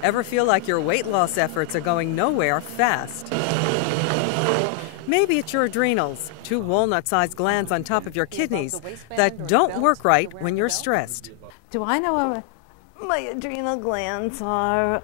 Ever feel like your weight loss efforts are going nowhere fast? Maybe it's your adrenals, two walnut-sized glands on top of your kidneys that don't work right when you're stressed. Do I know what my adrenal glands are?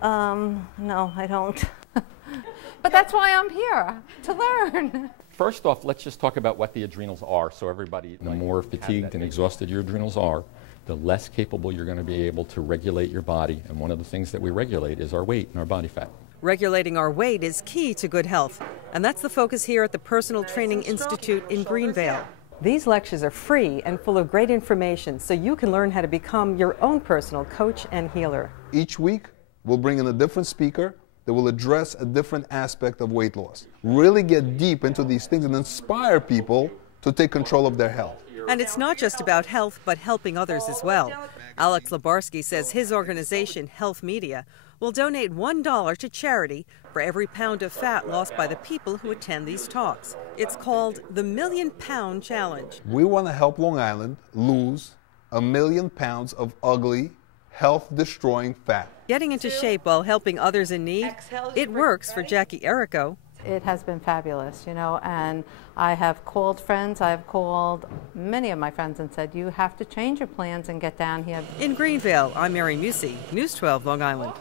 No, I don't. But that's why I'm here, to learn. First off, let's just talk about what the adrenals are so everybody, the more fatigued and exhausted your adrenals are, the less capable you're going to be able to regulate your body. And one of the things that we regulate is our weight and our body fat. Regulating our weight is key to good health, and that's the focus here at the Personal Training Institute in Greenvale. These lectures are free and full of great information, so you can learn how to become your own personal coach and healer. Each week, we'll bring in a different speaker that will address a different aspect of weight loss. Really get deep into these things and inspire people to take control of their health. And it's not just about health, but helping others as well. Alex Labarsky says his organization, Health Media, will donate $1 to charity for every pound of fat lost by the people who attend these talks. It's called the Million Pound Challenge. We want to help Long Island lose 1 million pounds of ugly, health-destroying fat. Getting into shape while helping others in need, it works for Jackie Errico. It has been fabulous, and I have called friends, I have called many of my friends and said, you have to change your plans and get down here. In Greenvale, I'm Mary Musi, News 12 Long Island.